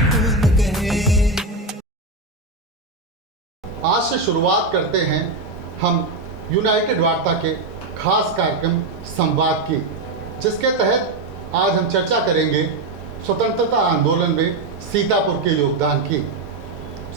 कौन कहे। आज से शुरुआत करते हैं हम यूनाइटेड वार्ता के खास कार्यक्रम संवाद की, जिसके तहत आज हम चर्चा करेंगे स्वतंत्रता आंदोलन में सीतापुर के योगदान की।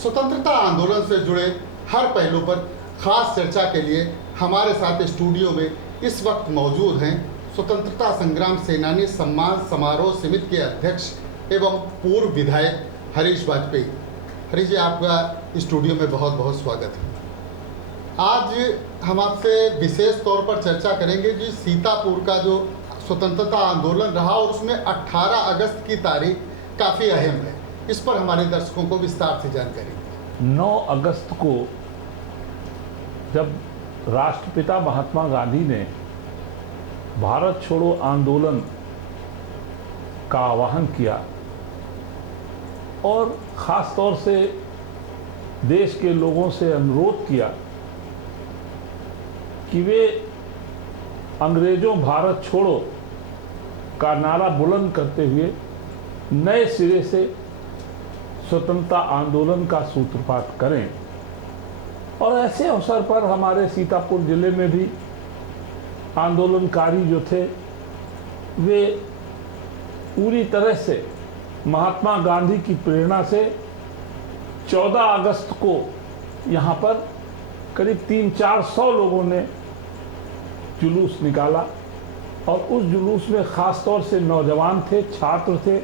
स्वतंत्रता आंदोलन से जुड़े हर पहलू पर खास चर्चा के लिए हमारे साथ स्टूडियो में इस वक्त मौजूद हैं स्वतंत्रता संग्राम सेनानी सम्मान समारोह समिति के अध्यक्ष एवं पूर्व विधायक हरीश वाजपेयी। हरीश जी, आपका स्टूडियो में बहुत बहुत स्वागत है। आज हम आपसे विशेष तौर पर चर्चा करेंगे जी सीतापुर का जो स्वतंत्रता आंदोलन रहा और उसमें 18 अगस्त की तारीख काफ़ी अहम है। इस पर हमारे दर्शकों को विस्तार से जानकारी। 9 अगस्त को जब राष्ट्रपिता महात्मा गांधी ने भारत छोड़ो आंदोलन का आह्वान किया और ख़ास तौर से देश के लोगों से अनुरोध किया कि वे अंग्रेज़ों भारत छोड़ो का नारा बुलंद करते हुए नए सिरे से स्वतंत्रता आंदोलन का सूत्रपात करें। और ऐसे अवसर पर हमारे सीतापुर जिले में भी आंदोलनकारी जो थे वे पूरी तरह से महात्मा गांधी की प्रेरणा से 14 अगस्त को यहाँ पर करीब 300-400 लोगों ने जुलूस निकाला और उस जुलूस में ख़ास तौर से नौजवान थे, छात्र थे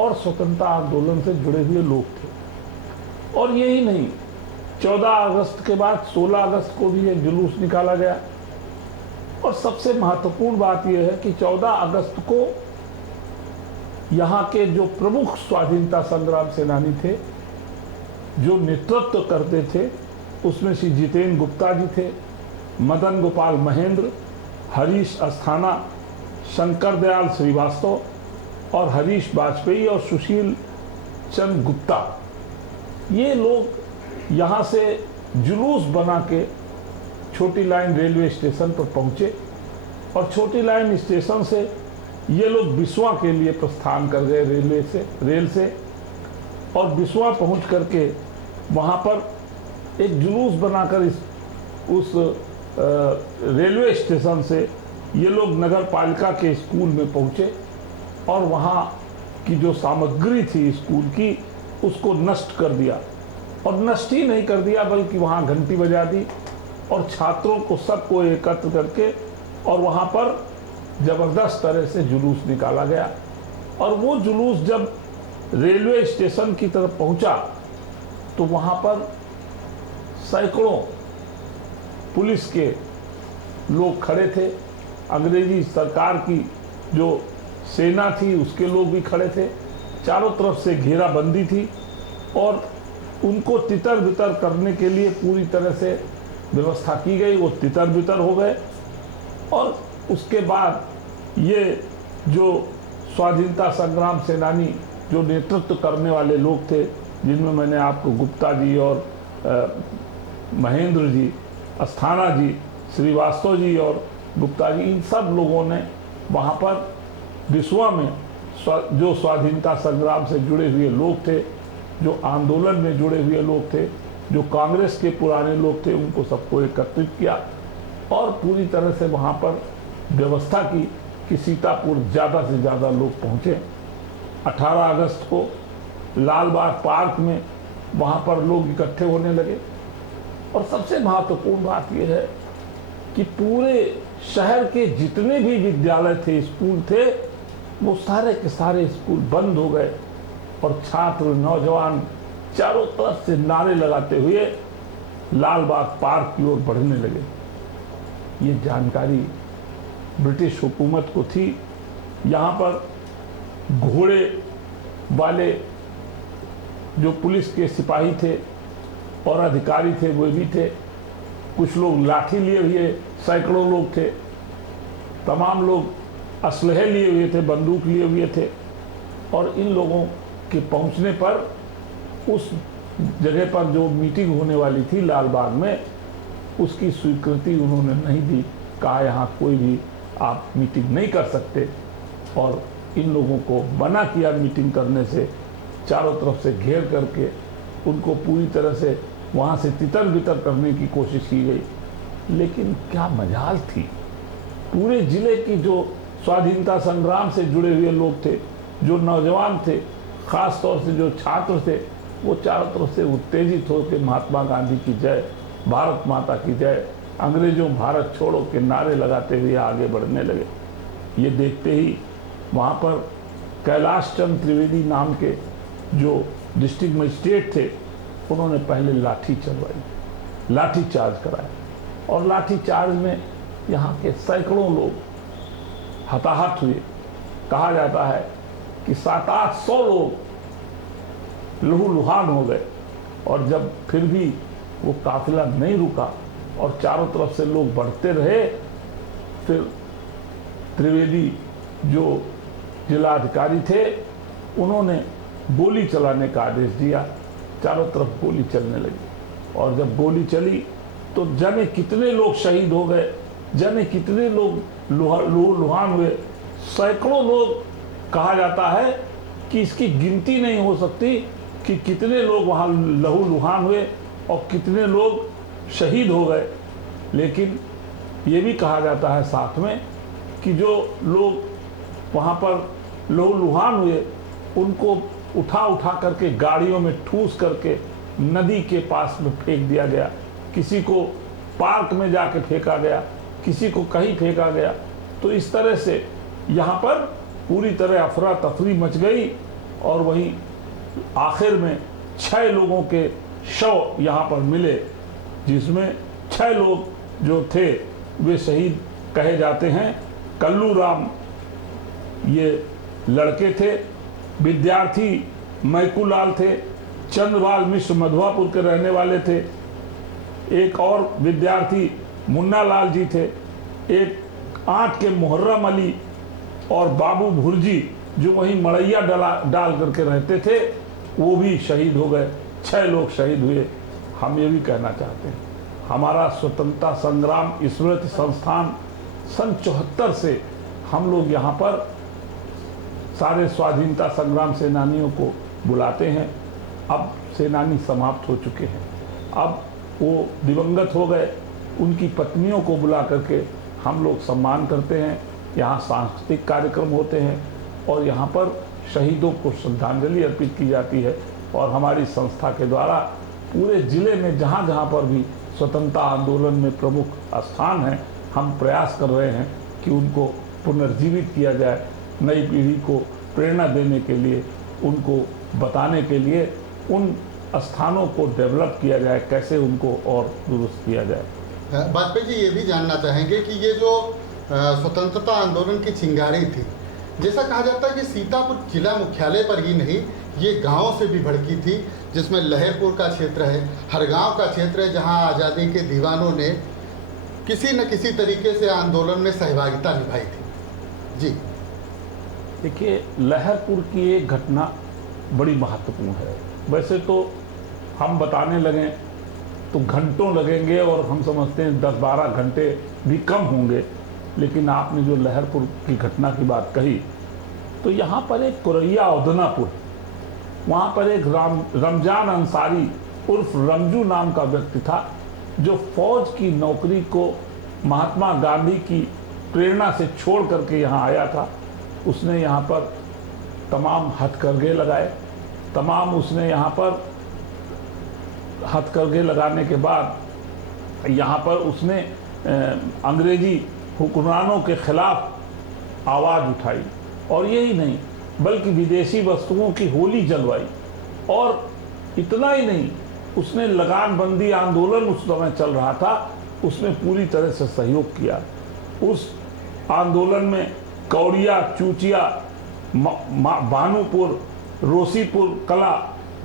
और स्वतंत्रता आंदोलन से जुड़े हुए लोग थे। और यही नहीं, 14 अगस्त के बाद 16 अगस्त को भी एक जुलूस निकाला गया। और सबसे महत्वपूर्ण बात यह है कि 14 अगस्त को यहाँ के जो प्रमुख स्वाधीनता संग्राम सेनानी थे, जो नेतृत्व करते थे, उसमें श्री जितेंद्र गुप्ता जी थे, मदन गोपाल महेंद्र, हरीश अस्थाना, शंकर दयाल श्रीवास्तव और हरीश वाजपेयी और सुशील चंद्र गुप्ता, ये लोग यहाँ से जुलूस बना के छोटी लाइन रेलवे स्टेशन पर पहुँचे और छोटी लाइन स्टेशन से ये लोग बिस्वा के लिए प्रस्थान कर गए रेल से और बिस्वा पहुँच करके वहाँ पर एक जुलूस बनाकर उस रेलवे स्टेशन से ये लोग नगर पालिका के स्कूल में पहुँचे और वहाँ की जो सामग्री थी स्कूल की उसको नष्ट कर दिया। और नष्ट ही नहीं कर दिया बल्कि वहाँ घंटी बजा दी और छात्रों को सबको एकत्र करके और वहाँ पर ज़बरदस्त तरह से जुलूस निकाला गया। और वो जुलूस जब रेलवे स्टेशन की तरफ पहुँचा तो वहाँ पर सैकड़ों पुलिस के लोग खड़े थे, अंग्रेजी सरकार की जो सेना थी उसके लोग भी खड़े थे, चारों तरफ से घेराबंदी थी और उनको तितर बितर करने के लिए पूरी तरह से व्यवस्था की गई। वो तितर बितर हो गए और उसके बाद ये जो स्वाधीनता संग्राम सेनानी जो नेतृत्व करने वाले लोग थे, जिनमें मैंने आपको गुप्ता जी और महेंद्र जी, अस्थाना जी, श्रीवास्तव जी और गुप्ता जी, इन सब लोगों ने वहाँ पर बिस्वा में जो स्वाधीनता संग्राम से जुड़े हुए लोग थे, जो आंदोलन में जुड़े हुए लोग थे, जो कांग्रेस के पुराने लोग थे, उनको सबको एकत्रित किया और पूरी तरह से वहाँ पर व्यवस्था की कि सीतापुर ज़्यादा से ज़्यादा लोग पहुँचे। 18 अगस्त को लाल बाग पार्क में वहाँ पर लोग इकट्ठे होने लगे। और सबसे महत्वपूर्ण बात यह है कि पूरे शहर के जितने भी विद्यालय थे, स्कूल थे, वो सारे के सारे स्कूल बंद हो गए और छात्र नौजवान चारों तरफ से नारे लगाते हुए लाल बाग पार्क की ओर बढ़ने लगे। ये जानकारी ब्रिटिश हुकूमत को थी। यहाँ पर घोड़े वाले जो पुलिस के सिपाही थे और अधिकारी थे वो भी थे, कुछ लोग लाठी लिए हुए सैकड़ों लोग थे, तमाम लोग असलहे लिए हुए थे, बंदूक लिए हुए थे। और इन लोगों के पहुंचने पर उस जगह पर जो मीटिंग होने वाली थी लाल बाग में, उसकी स्वीकृति उन्होंने नहीं दी। कहा यहाँ कोई भी आप मीटिंग नहीं कर सकते और इन लोगों को मना किया मीटिंग करने से। चारों तरफ से घेर करके उनको पूरी तरह से वहाँ से तितर बितर करने की कोशिश की गई। लेकिन क्या मजाल थी, पूरे जिले की जो स्वाधीनता संग्राम से जुड़े हुए लोग थे, जो नौजवान थे, ख़ास तौर से जो छात्र थे, वो चारों तरफ से उत्तेजित होकर महात्मा गांधी की जय, भारत माता की जय, अंग्रेजों भारत छोड़ो के नारे लगाते हुए आगे बढ़ने लगे। ये देखते ही वहाँ पर कैलाश चंद्र त्रिवेदी नाम के जो डिस्ट्रिक्ट मजिस्ट्रेट थे, उन्होंने पहले लाठी चलवाई, लाठी चार्ज कराया, और लाठी चार्ज में यहाँ के सैकड़ों लोग हताहत हुए। कहा जाता है कि 700-800 लोग लहूलुहान हो गए। और जब फिर भी वो काफिला नहीं रुका और चारों तरफ से लोग बढ़ते रहे, फिर त्रिवेदी जो जिलाधिकारी थे, उन्होंने गोली चलाने का आदेश दिया। चारों तरफ गोली चलने लगी, और जब गोली चली तो जाने कितने लोग शहीद हो गए, जाने कितने लोग लहूलुहान हुए। सैकड़ों लोग, कहा जाता है कि इसकी गिनती नहीं हो सकती कि कितने लोग वहाँ लहूलुहान हुए और कितने लोग शहीद हो गए। लेकिन ये भी कहा जाता है साथ में कि जो लोग वहाँ पर लहूलुहान हुए, उनको उठा उठा करके गाड़ियों में ठूस करके नदी के पास में फेंक दिया गया, किसी को पार्क में जाके फेंका गया, किसी को कहीं फेंका गया। तो इस तरह से यहाँ पर पूरी तरह अफरा तफरी मच गई, और वहीं आखिर में 6 लोगों के शव यहाँ पर मिले, जिसमें 6 लोग जो थे वे शहीद कहे जाते हैं। कल्लू राम ये लड़के थे, विद्यार्थी मैकूलाल थे, चंद्रपाल मिश्र मधुआपुर के रहने वाले थे, एक और विद्यार्थी मुन्ना लाल जी थे, एक आठ के मुहर्रम अली और बाबू भुर्जी जो वहीं मड़ैया डाल करके रहते थे, वो भी शहीद हो गए। 6 लोग शहीद हुए। हम ये भी कहना चाहते हैं, हमारा स्वतंत्रता संग्राम स्मृति संस्थान सन 74 से हम लोग यहाँ पर सारे स्वाधीनता संग्राम सेनानियों को बुलाते हैं। अब सेनानी समाप्त हो चुके हैं, अब वो दिवंगत हो गए, उनकी पत्नियों को बुला करके हम लोग सम्मान करते हैं। यहाँ सांस्कृतिक कार्यक्रम होते हैं और यहाँ पर शहीदों को श्रद्धांजलि अर्पित की जाती है। और हमारी संस्था के द्वारा पूरे ज़िले में जहाँ जहाँ पर भी स्वतंत्रता आंदोलन में प्रमुख स्थान हैं, हम प्रयास कर रहे हैं कि उनको पुनर्जीवित किया जाए, नई पीढ़ी को प्रेरणा देने के लिए, उनको बताने के लिए उन स्थानों को डेवलप किया जाए, कैसे उनको और दुरुस्त किया जाए। वाजपेयी जी ये भी जानना चाहेंगे कि ये जो स्वतंत्रता आंदोलन की चिंगारी थी, जैसा कहा जाता है कि सीतापुर जिला मुख्यालय पर ही नहीं, ये गाँव से भी भड़की थी, जिसमें लहरपुर का क्षेत्र है, हरगांव का क्षेत्र है, जहाँ आज़ादी के दीवानों ने किसी न किसी तरीके से आंदोलन में सहभागिता निभाई थी। जी देखिए, लहरपुर की एक घटना बड़ी महत्वपूर्ण है। वैसे तो हम बताने लगें तो घंटों लगेंगे और हम समझते हैं 10-12 घंटे भी कम होंगे, लेकिन आपने जो लहरपुर की घटना की बात कही, तो यहाँ पर एक कुरैया औदनापुर, वहाँ पर एक रमजान अंसारी उर्फ रमजू नाम का व्यक्ति था, जो फौज की नौकरी को महात्मा गांधी की प्रेरणा से छोड़ करके यहाँ आया था। उसने यहाँ पर तमाम हथकरघे लगाए, तमाम उसने यहाँ पर हथकरघे लगाने के बाद यहाँ पर उसने अंग्रेजी हुक्मरानों के खिलाफ आवाज़ उठाई, और यही नहीं बल्कि विदेशी वस्तुओं की होली जलवाई। और इतना ही नहीं, उसने लगानबंदी आंदोलन उस समय चल रहा था, उसमें पूरी तरह से सहयोग किया। उस आंदोलन में कौड़िया, चूचिया, भानुपुर, रोसीपुर कला,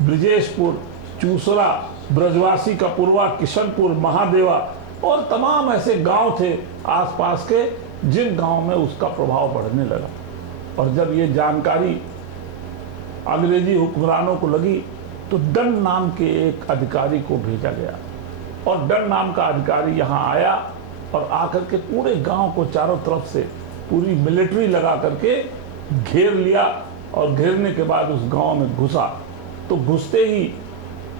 ब्रिजेशपुर, चूसरा, ब्रजवासी का पूर्वा, किशनपुर, महादेवा और तमाम ऐसे गांव थे आसपास के, जिन गांव में उसका प्रभाव बढ़ने लगा। और जब ये जानकारी अंग्रेजी हुक्मरानों को लगी तो डन नाम के एक अधिकारी को भेजा गया, और डन नाम का अधिकारी यहाँ आया और आकर के पूरे गांव को चारों तरफ से पूरी मिलिट्री लगा करके घेर लिया, और घेरने के बाद उस गांव में घुसा तो घुसते ही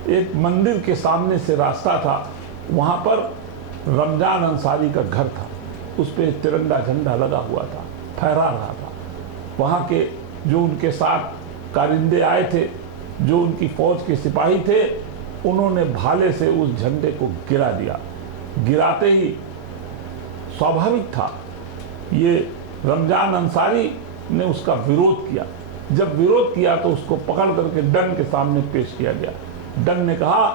एक मंदिर के सामने से रास्ता था, वहाँ पर रमजान अंसारी का घर था, उस पर तिरंगा झंडा लगा हुआ था, फहरा रहा था। वहाँ के जो उनके साथ कारिंदे आए थे, जो उनकी फौज के सिपाही थे, उन्होंने भाले से उस झंडे को गिरा दिया। गिराते ही स्वाभाविक था, ये रमजान अंसारी ने उसका विरोध किया। जब विरोध किया तो उसको पकड़ करके डन के सामने पेश किया गया। डन ने कहा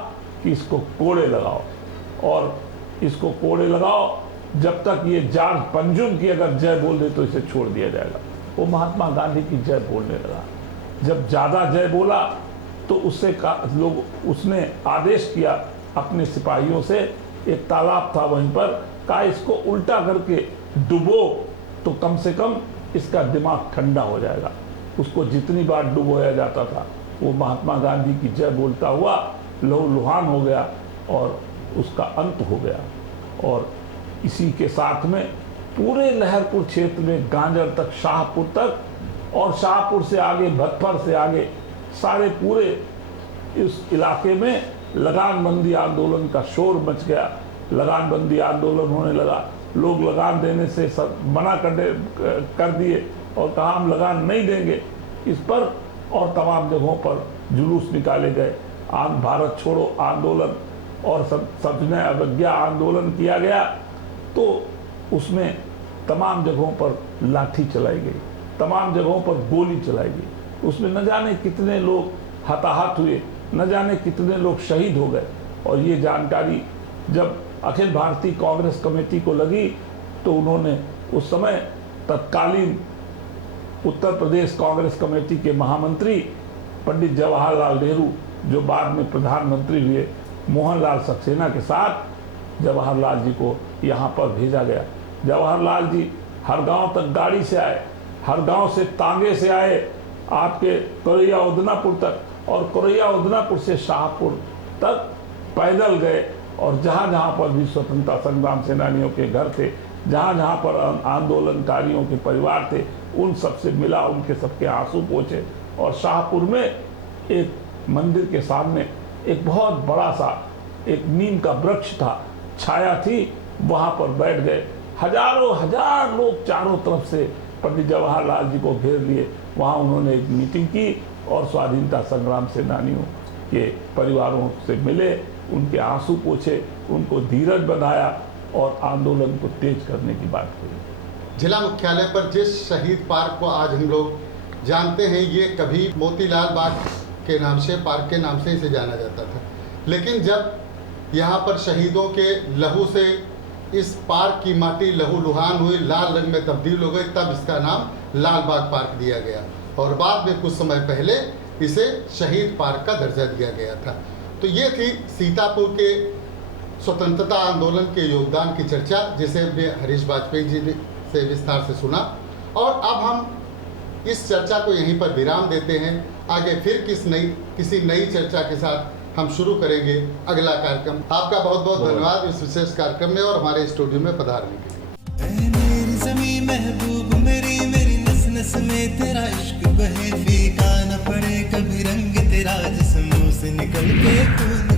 कि इसको कोड़े लगाओ, और इसको कोड़े लगाओ, जब तक ये जॉर्ज पंजुम की अगर जय बोल दे तो इसे छोड़ दिया जाएगा। वो महात्मा गांधी की जय बोलने लगा। जब ज़्यादा जय बोला तो उसने आदेश किया अपने सिपाहियों से, एक तालाब था वहीं पर, कहा इसको उल्टा करके डुबो तो कम से कम इसका दिमाग ठंडा हो जाएगा। उसको जितनी बार डुबोया जाता था वो महात्मा गांधी की जय बोलता हुआ लहूलुहान हो गया और उसका अंत हो गया। और इसी के साथ में पूरे लहरपुर क्षेत्र में गांजर तक, शाहपुर तक, और शाहपुर से आगे भतफर से आगे सारे पूरे इस इलाके में लगानबंदी आंदोलन का शोर मच गया। लगानबंदी आंदोलन होने लगा, लोग लगान देने से मना कर दिए और कहा हम लगान नहीं देंगे इस पर, और तमाम जगहों पर जुलूस निकाले गए। भारत छोड़ो आंदोलन और सविनय अवज्ञा आंदोलन किया गया। तो उसमें तमाम जगहों पर लाठी चलाई गई, तमाम जगहों पर गोली चलाई गई। उसमें न जाने कितने लोग हताहत हुए, न जाने कितने लोग शहीद हो गए। और ये जानकारी जब अखिल भारतीय कांग्रेस कमेटी को लगी तो उन्होंने उस समय तत्कालीन उत्तर प्रदेश कांग्रेस कमेटी के महामंत्री पंडित जवाहरलाल नेहरू, जो बाद में प्रधानमंत्री हुए, मोहनलाल सक्सेना के साथ जवाहरलाल जी को यहाँ पर भेजा गया। जवाहरलाल जी हर गांव तक गाड़ी से आए, हर गांव से तांगे से आए, आपके कोरैया उदनापुर तक, और कोरैया उदनापुर से शाहपुर तक पैदल गए। और जहाँ जहाँ पर भी स्वतंत्रता संग्राम सेनानियों के घर थे, जहाँ जहाँ पर आंदोलनकारियों के परिवार थे, उन सबसे मिला, उनके सबके आंसू पोंछे। और शाहपुर में एक मंदिर के सामने एक बहुत बड़ा सा एक नीम का वृक्ष था, छाया थी, वहाँ पर बैठ गए। हजारों हजार लोग चारों तरफ से पंडित जवाहरलाल जी को घेर लिए। वहाँ उन्होंने एक मीटिंग की और स्वाधीनता संग्राम सेनानियों के परिवारों से मिले, उनके आंसू पोंछे, उनको धीरज बनाया और आंदोलन को तेज करने की बात कही। जिला मुख्यालय पर जिस शहीद पार्क को आज हम लोग जानते हैं, ये कभी मोतीलाल बाग के नाम से, पार्क के नाम से इसे जाना जाता था। लेकिन जब यहाँ पर शहीदों के लहू से इस पार्क की माटी लहूलुहान हुई, लाल रंग में तब्दील हो गई, तब इसका नाम लाल बाग पार्क दिया गया। और बाद में कुछ समय पहले इसे शहीद पार्क का दर्जा दिया गया था। तो ये थी सीतापुर के स्वतंत्रता आंदोलन के योगदान की चर्चा, जिसे हमने हरीश वाजपेयी जी से विस्तार से सुना। और अब हम इस चर्चा को यहीं पर विराम देते हैं। आगे फिर किसी नई चर्चा के साथ हम शुरू करेंगे अगला कार्यक्रम। आपका बहुत बहुत धन्यवाद इस विशेष कार्यक्रम में और हमारे स्टूडियो में पधारने के लिए। मेरी ज़मीं महबूब मेरी नस नस में तेरा इश्क बहे, फीका न पड़े कभी रंग तेरा जिस्मों से निकल के तू